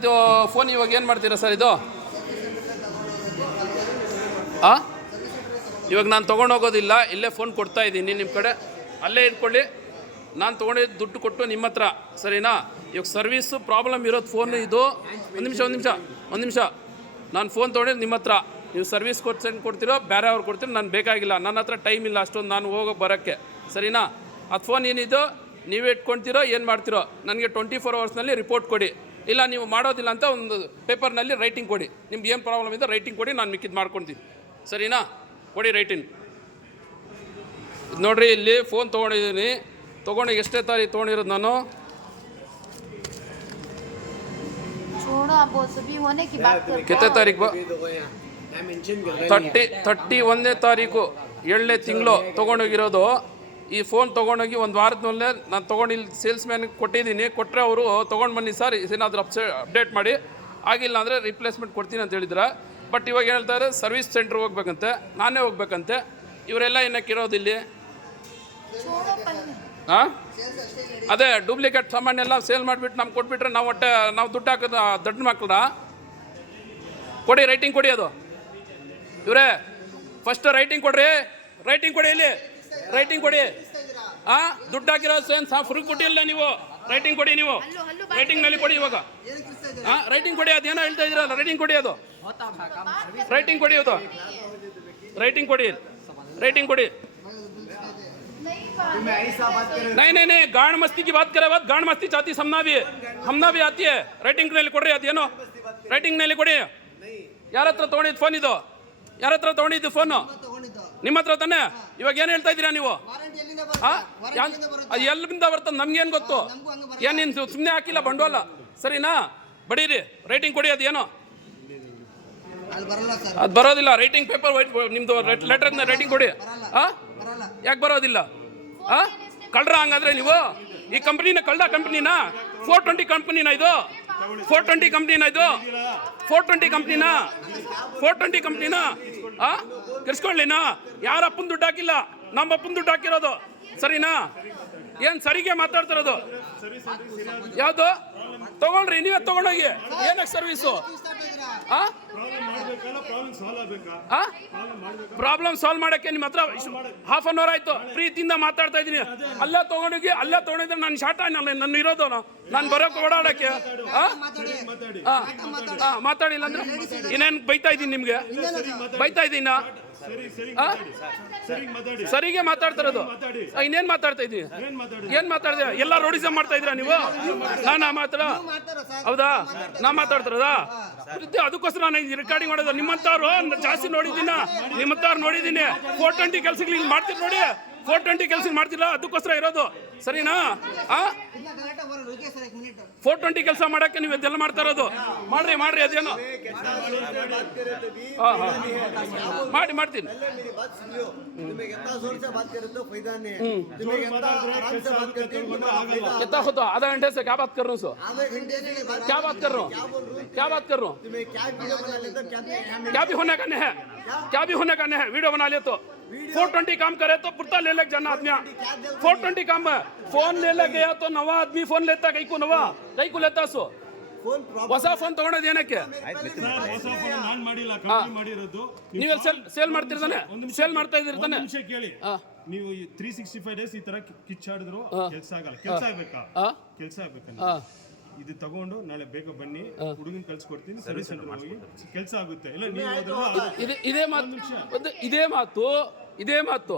ಇದು ಫೋನ್ ಇವಾಗ ಏನು ಮಾಡ್ತೀರಾ ಸರ್ ಇದು? ಇವಾಗ ನಾನು ತೊಗೊಂಡೋಗೋದಿಲ್ಲ, ಇಲ್ಲೇ ಫೋನ್ ಕೊಡ್ತಾ ಇದ್ದೀನಿ ನಿಮ್ಮ ಕಡೆ, ಅಲ್ಲೇ ಇಟ್ಕೊಳ್ಳಿ. ನಾನು ತೊಗೊಂಡಿದ್ದು ದುಡ್ಡು ಕೊಟ್ಟು ನಿಮ್ಮ ಹತ್ರ, ಸರಿನಾ? ಇವಾಗ ಸರ್ವೀಸು ಪ್ರಾಬ್ಲಮ್ ಇರೋದು ಫೋನ್ ಇದು. ಒಂದು ನಿಮಿಷ ನಾನು ಫೋನ್ ತೊಗೊಂಡಿದ್ದು ನಿಮ್ಮ ಹತ್ರ. ನೀವು ಸರ್ವಿಸ್ ಕೊಡ್ತೀರೋ ಬೇರೆ ಅವ್ರು ಕೊಡ್ತೀರೋ ನಾನು ಬೇಕಾಗಿಲ್ಲ, ನನ್ನ ಹತ್ರ ಟೈಮ್ ಇಲ್ಲ ಅಷ್ಟೊಂದು ನಾನು ಹೋಗೋ ಬರೋಕ್ಕೆ, ಸರಿನಾ? ಅದು ಫೋನ್ ಏನಿದು ನೀವೇ ಇಟ್ಕೊಳ್ತೀರೋ ಏನು ಮಾಡ್ತೀರೋ ನನಗೆ 24 ಅವರ್ಸ್ನಲ್ಲಿ ರಿಪೋರ್ಟ್ ಕೊಡಿ. ಇಲ್ಲ ನೀವು ಮಾಡೋದಿಲ್ಲ ಅಂತ ಒಂದು ಪೇಪರ್ನಲ್ಲಿ ರೈಟಿಂಗ್ ಕೊಡಿ. ನಿಮ್ಗೆ ಏನು ಪ್ರಾಬ್ಲಮ್ ಇದೆ ರೈಟಿಂಗ್ ಕೊಡಿ, ನಾನು ಮಿಕ್ಕಿದ್ದು ಮಾಡ್ಕೊಳ್ತೀನಿ, ಸರಿನಾ? ಕೊಡಿ ರೈಟಿಂಗ್. ನೋಡಿರಿ, ಇಲ್ಲಿ ಫೋನ್ ತೊಗೊಂಡಿದ್ದೀನಿ. ತೊಗೊಂಡು ಎಷ್ಟೇ ತಾರೀಕು ತೊಗೊಂಡಿರೋದು ನಾನು? ಕಿತ್ತೇ ತಾರೀಕು 31ನೇ ತಾರೀಕು 7ನೇ ತಿಂಗಳು ತೊಗೊಂಡೋಗಿರೋದು. ಈ ಫೋನ್ ತೊಗೊಂಡೋಗಿ ಒಂದು ವಾರದಲ್ಲೇ ನಾನು ತೊಗೊಂಡು ಇಲ್ಲಿ ಸೇಲ್ಸ್ಮ್ಯಾನ್ಗೆ ಕೊಟ್ಟಿದ್ದೀನಿ. ಕೊಟ್ಟರೆ ಅವರು ತೊಗೊಂಡು ಬನ್ನಿ ಸರ್, ಏನಾದರೂ ಅಪ್ಡೇಟ್ ಮಾಡಿ, ಆಗಿಲ್ಲ ಅಂದರೆ ರಿಪ್ಲೇಸ್ಮೆಂಟ್ ಕೊಡ್ತೀನಿ ಅಂತ ಹೇಳಿದ್ರೆ. ಬಟ್ ಇವಾಗ ಏನು ಹೇಳ್ತಾರೆ, ಸರ್ವಿಸ್ ಸೆಂಟ್ರ್ ಹೋಗ್ಬೇಕಂತೆ, ನಾನೇ ಹೋಗ್ಬೇಕಂತೆ. ಇವರೆಲ್ಲ ಏನಕ್ಕೆ ಇರೋದಿಲ್ಲಿ? ಅದೇ ಡೂಪ್ಲಿಕೇಟ್ ಸಾಮಾನೆಲ್ಲ ಸೇಲ್ ಮಾಡಿಬಿಟ್ಟು ನಮ್ಗೆ ಕೊಟ್ಬಿಟ್ರೆ ನಾವು ದುಡ್ಡು ಹಾಕೋದು ದೊಡ್ಡ ಮಕ್ಕಳ. ಕೊಡಿ ರೈಟಿಂಗ್ ಕೊಡಿ. ಅದು ಇವರೇ ಫಸ್ಟ್ ರೈಟಿಂಗ್ ಕೊಡ್ರಿ, ರೈಟಿಂಗ್ ಕೊಡಿ, ಇಲ್ಲಿ ರೈಟಿಂಗ್ ಕೊಡಿ. ದುಡ್ಡು ಹಾಕಿರೋ ಫ್ರೀ ಕೊಟ್ಟಿಲ್ಲ ನೀವು, ರೈಟಿಂಗ್ ಕೊಡಿ. ನೀವು ರೈಟಿಂಗ್ನಲ್ಲಿ ಕೊಡಿ ಇವಾಗ. ರೈಟಿಂಗ್ ಕೊಡಿ, ಅದೇನೋ ಹೇಳ್ತಾ ಇದ್ದೀರಲ್ಲ, ರೈಟಿಂಗ್ ಕೊಡಿ. ಅದು ರೈಟಿಂಗ್ ಕೊಡಿ, ಅದು ರೈಟಿಂಗ್ ಕೊಡಿ, ರೈಟಿಂಗ್ ಕೊಡಿ. नहीं गाड़ मस्ती की बात करे, बात गाड़ मस्ती चाहती हमना भी आती है. ರೈಟಿಂಗ್ ನಲ್ಲಿ ಕೊಡ್ರಿ, ಅದೇನೋ ರೈಟಿಂಗ್ ನಲ್ಲಿ ಕೊಡಿ. ಯಾರ ಹತ್ರ ತೊಗೊಂಡಿದ್ದು ಫೋನ್ ಇದು? ಯಾರ ಹತ್ರ ತೊಗೊಂಡಿದ್ದು ಫೋನು? ನಿಮ್ಮ ಹತ್ರ ತಾನೆ. ಇವಾಗ ಏನು ಹೇಳ್ತಾ ಇದ್ದೀರಾ ನೀವು? ಅದು ಎಲ್ಲಿಂದ ಬರ್ತದೆ ನಮ್ಗೇನು ಗೊತ್ತು? ಏನು ನೀನು ಸುಮ್ಮನೆ ಹಾಕಿಲ್ಲ ಬಂಡವಾಳ, ಸರಿನಾ? ಬಡೀರಿ, ರೈಟಿಂಗ್ ಕೊಡಿ. ಅದೇನೋ ಅದು ಬರೋದಿಲ್ಲ. ರೈಟಿಂಗ್ ಪೇಪರ್ ನಿಮ್ದು ಲೆಟರ್ ರೈಟಿಂಗ್ ಕೊಡಿ. ಯಾಕೆ ಬರೋದಿಲ್ಲ? ಕಳ್ರ ಹಂಗಾದ್ರೆ ನೀವು? ಈ ಕಂಪ್ನಿನ ಕಳ್ದ ಕಂಪ್ನಿನಾ? 420 ಕಂಪ್ನಿನ ಇದು? 420 ಕಂಪ್ನಿನ ಇದು? 420 ಕಂಪ್ನಿನಾ? 420 ಕಂಪ್ನಿನಾ? ಕೆರ್ಸ್ಕೊಳ್ಳಿನಾ? ಯಾರ ಅಪ್ಪನ ದುಡ್ಡು ಹಾಕಿಲ್ಲ, ನಮ್ಮ ಅಪ್ಪನ ದುಡ್ಡು ಹಾಕಿರೋದು, ಸರಿನಾ? ಏನು ಸರಿಗೆ ಮಾತಾಡ್ತಿರೋದು? ಯಾವುದು ತಗೊಳ್ರಿ, ನೀವೇ ತಗೊಂಡೋಗಿ. ಏನಕ್ಕೆ ಸರ್ವೀಸು? ಪ್ರಾಬ್ಲಮ್ ಸಾಲ್ವ್ ಮಾಡೋಕ್ಕೆ ನಿಮ್ಮ ಹತ್ರ ಹಾಫ್ ಅನ್ ಅವರ್ ಆಯ್ತು. ಪ್ರೀತಿಯಿಂದ ಮಾತಾಡ್ತಾ ಇದ್ದೀನಿ. ಅಲ್ಲೇ ತೊಗೊಂಡೋಗಿ, ಅಲ್ಲೇ ತೊಗೊಂಡಿದ್ರೆ ನಾನು ಶಾರ್ಟ್ ನನ್ನ ಇರೋದು, ನಾನು ಬರೋಕೆ ಓಡಾಡೋಕ್ಕೆ. ಮಾತಾಡಿಲ್ಲ ಅಂದ್ರೆ ಇನ್ನೇನು ಬೈತಾ ಇದ್ದೀನಿ ನಿಮಗೆ? ಬೈತಾ ಇದ್ದೀನ? ಸರಿಗೆ ಮಾತಾಡ್ತಿರೋದು. ಇನ್ನೇನು ಮಾತಾಡ್ತಾ ಇದ್ದೀನಿ? ಏನ್ ಮಾತಾಡ್ತೀರ? ಎಲ್ಲ ರೋಡಿಸಮ್ ಮಾಡ್ತಾ ಇದ್ದೀರಾ ನೀವು? ನಾ ಮಾತಾಡ ಹೌದಾ? ನಾ ಮಾತಾಡ್ತಿರೋದಾ? ಅದಕ್ಕೋಸ್ಕರ ನಾನು ರೆಕಾರ್ಡಿಂಗ್ ಮಾಡೋದು. ನಿಮ್ಮಂತವ್ರು ಜಾಸ್ತಿ ನೋಡಿದ್ದೀನ, ನಿಮ್ಮಂತವ್ರು ನೋಡಿದ್ದೀನಿ. 420 ಕೆಲಸಗಳಿಗೆ ಮಾಡ್ತೀರಿ ನೋಡಿ, 420 ಕೆಲಸ ಮಾಡ್ತಿಲ್ಲ, ಅದಕ್ಕೋಸ್ಕರ ಇರೋದು, ಸರಿನಾ? 420 ಕೆಲಸ ಮಾಡಕ್ಕೆ ನೀವು ಇದೆಲ್ಲ ಮಾಡ್ತಾ ಇರೋದು. ಮಾಡ್ರಿ ಅದೇನೋ ಮಾಡ್ತೀನಿ. कितना होता? आधा घंटे से क्या बात कर रहा हूँ सो? क्या बात कर रहा हूँ? क्या भी होने का नहीं है, क्या भी होने का नहीं है. वीडियो बना ले तो 420 काम करे तो पुर्ता ले लग जाना आदमी. 420 काम है. फोन ले लग गया तो नवा आदमी फोन लेता, कहीं को लेता सो. ಹೊಸ ಫೋನ್ ತಗೊಂಡೋದು ಏನಕ್ಕೆ? ನೀವು ಸೇಲ್ ಮಾಡ್ತಿರ್ತಾನೆ, ಸೇಲ್ ಮಾಡ್ತಾ ಇದ್ದಿರ್ತಾನೆ. ನೀವು 365 ಡೇಸ್ ಈ ತರ ಕಿಚ್ಚಾಡಿದ್ರು ಕೆಲಸ ಆಗಲ್ಲ. ಕೆಲಸ ಆಗ್ಬೇಕಾ? ಕೆಲಸ ಆಗ್ಬೇಕಂತ ಇದು ತಗೊಂಡು ನಾಳೆ ಬೇಗ ಬನ್ನಿ, ಹುಡುಗನ್ ಕಳ್ಸಿಕೊಡ್ತೀನಿ, ಸರ್ವಿಸ್ ಸೆಂಟರ್ ಹೋಗಿ ಕೆಲಸ ಆಗುತ್ತೆ. ಇಲ್ಲ ಇದೇ ಮಾತು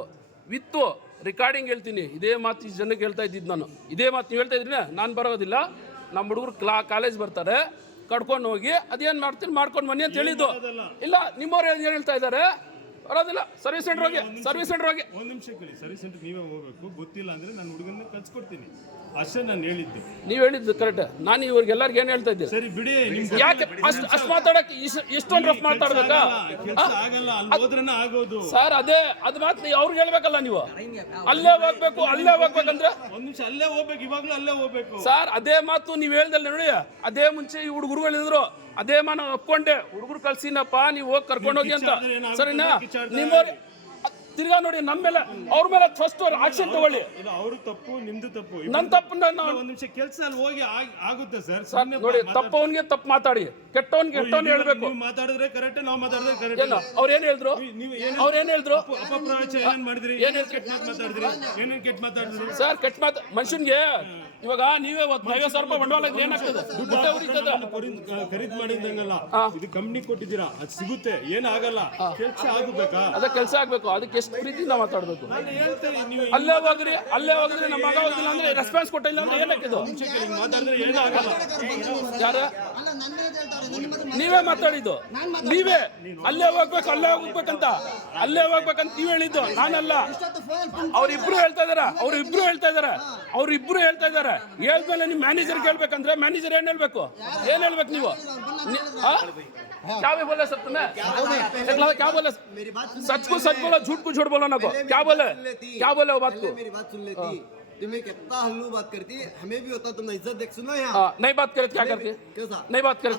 ವಿತ್ತು ರೆಕಾರ್ಡಿಂಗ್ ಹೇಳ್ತೀನಿ. ಇದೇ ಮಾತು ಈ ಜನಕ್ಕೆ ಹೇಳ್ತಾ ಇದ್ದಿದ್ದು ನಾನು. ಇದೇ ಮಾತು ನೀವು ಹೇಳ್ತಾ ಇದ್ರಿ, ನಾನು ಬರೋದಿಲ್ಲ, ನಮ್ಮ ಹುಡುಗರು ಕಾಲೇಜ್ ಬರ್ತಾರೆ, ಕಡ್ಕೊಂಡು ಹೋಗಿ ಅದೇನು ಮಾಡ್ಕೊಂಡು ಬನ್ನಿ ಅಂತ ಹೇಳಿದ್ದು. ಇಲ್ಲ, ನಿಮ್ಮವ್ರು ಏನು ಹೇಳ್ತಾ ಇದ್ದಾರೆ? ಬರೋದಿಲ್ಲ. ಸರ್ವಿಸ್ ಸೆಂಟರ್ ಹೋಗಿ. ಒಂದು ನಿಮಿಷ ಕೇಳಿ, ಸರ್ವಿಸ್ ಸೆಂಟರ್ ನೀವೇ ಹೋಗ್ಬೇಕು. ಗೊತ್ತಿಲ್ಲ ಅಂದ್ರೆ ನಾನು ಹುಡುಗನ್ನ ಕಳ್ಸಿಕೊಡ್ತೀನಿ, ಅಷ್ಟೇ ನಾನು ಹೇಳಿದ್ದು. ನೀವು ಹೇಳಿದ್ದು ಕರೆಕ್ಟ್. ನಾನು ಇವ್ರಿಗೆಲ್ಲರಿಗೂ ಏನು ಹೇಳ್ತಾ ಇದ್ದೀನಿ? ಸರಿ ಬಿಡಿ. ಯಾಕೆ ಅಷ್ಟು ಮಾತಾಡಕ್ಕೆ ಇಷ್ಟೊಂದು ರಫ್ ಮಾತಾಡ್ಬೇಕಾ? ಆಗೋದು ಸರ್, ಅದು ಮಾತು ಅವ್ರಿಗೆ ಹೇಳ್ಬೇಕಲ್ಲ. ನೀವು ಅಲ್ಲೇ ಹೋಗ್ಬೇಕಂದ್ರೆ ಒಂದ್ ನಿಮಿಷ ಅಲ್ಲೇ ಹೋಗ್ಬೇಕು, ಇವಾಗ್ಲೂ ಅಲ್ಲೇ ಹೋಗ್ಬೇಕು. ಸರ್, ಅದೇ ಮಾತು ನೀವು ಹೇಳ್ದಲ್ಲ ನೋಡಿ. ಅದೇ ಮುಂಚೆ ಈ ಹುಡುಗರುಗಳಿದ್ರು, ಅದೇ ನಾನು ಒಪ್ಕೊಂಡೆ, ಹುಡುಗರು ಕಳ್ಸಿನಪ್ಪ ನೀವು ಹೋಗಿ ಕರ್ಕೊಂಡೋಗಿ ಅಂತ, ಸರಿನಾ? ನಿಮ್ಮ ತಿರ್ಗಾ ನೋಡಿ ನಮ್ಮ ಮೇಲೆ ಅವ್ರ ಮೇಲೆ ಫಸ್ಟ್ ಆಕ್ಷನ್ ತಗೊಳ್ಳಿ. ಇಲ್ಲ ಅವ್ರ ತಪ್ಪು ನಿಮ್ದು ತಪ್ಪು. ನನ್ನ ತಪ್ಪನ್ನ ಒಂದ್ ನಿಮಿಷ ಕೆಲಸ ಅಲ್ಲಿ ಹೋಗಿ ಆಗುತ್ತೆ ಸರ್. ನೋಡಿ ತಪ್ಪವನ್ಗೆ ತಪ್ಪು ಮಾತಾಡಿ, ಕೆಟ್ಟವನ್ಗೆ ಹೇಳ್ಬೇಕು. ನೀವು ಮಾತಾಡಿದ್ರೆ ಕರೆಕ್ಟ್, ನಾವು ಮಾತಾಡಿದ್ರೆ ಕರೆಕ್ಟ್. ಏನು ಅವ್ರೇನ್ ಹೇಳಿದ್ರು? ಅವ್ರೇನ್ ಹೇಳಿದ್ರು? ಅಪಪ್ರಚಾರ ಏನೇನ್ ಮಾಡಿದ್ರಿ? ಕೆಟ್ಟ ಮಾತು ಮಾತಾಡಿದ್ರಿ? ಏನೇನ್ ಕೆಟ್ಟ ಮಾತಾಡಿದ್ರಿ ಸರ್? ಕೆಟ್ಟ ಮಾತು ಮನುಷ್ಯನ್ಗೆ ಇವಾಗ ನೀವೇ 50,000 ರೂಪಾಯಿ ಬಂಡವಾಳ ಇದ್ರೆ ಏನಾಗ್ತದೆ? ದುಡ್ಡು ಉಳಿತದ. ಖರೀದ್ ಮಾಡಿದಂಗಲ್ಲ, ಇದು ಕಂಪ್ನಿ ಕೊಟ್ಟಿದ್ದೀರಾ, ಅದು ಸಿಗುತ್ತೆ, ಏನಾಗಲ್ಲ. ಕೆಲಸ ಆಗಬೇಕಾ? ಅದ ಕೆಲಸ ಆಗ್ಬೇಕು. ಅದಕ್ಕೆ ಎಷ್ಟು ಪ್ರೀತಿಯಿಂದ ಮಾತಾಡ್ಬೇಕು. ನಾನು ಹೇಳ್ತೇನೆ, ನೀವು ಅಲ್ಲೇ ಹೋಗ್ರಿ ನಮ್ಮ ಮಗ ಹೋಗಿಲ್ಲ ಅಂದ್ರೆ ರೆಸ್ಪಾನ್ಸ್ ಕೊಟ್ಟಿಲ್ಲ ಅಂದ್ರೆ ಏನಾಗ್ತದೆ? ಮಾತಾಡಿದ್ರೆ ಏನಾಗಲ್ಲ. ಯಾರ ನೀವೇ ಮಾತಾಡಿದ್ದು? ನೀವೇ ಅಲ್ಲೇ ಹೋಗ್ಬೇಕಂತ ನೀವ್ ಹೇಳಿದ್ದು, ನಾನಲ್ಲ. ಅವ್ರಿಬ್ರು ಹೇಳ್ತಾ ಇದಾರೆ. ಹೇಳ್ಮೇಲೆ ನಿಮ್ ಮ್ಯಾನೇಜರ್ ಕೇಳ್ಬೇಕಂದ್ರೆ ಮ್ಯಾನೇಜರ್ ಏನ್ ಹೇಳ್ಬೇಕು ನೀವು? क्या भी बोले सब तुम्हें? क्या बोले? सच को सच बोलो, झूठ को झूठ बोलो ना को. क्या बोले वो बात को? मेरी बात सुन लेती. तुम्हें कितना हल्लू बात करती, हमें भी होता, तुमने इज्जत देख सुनो यहाँ. नहीं बात करे क्या करके? कैसा नहीं बात करे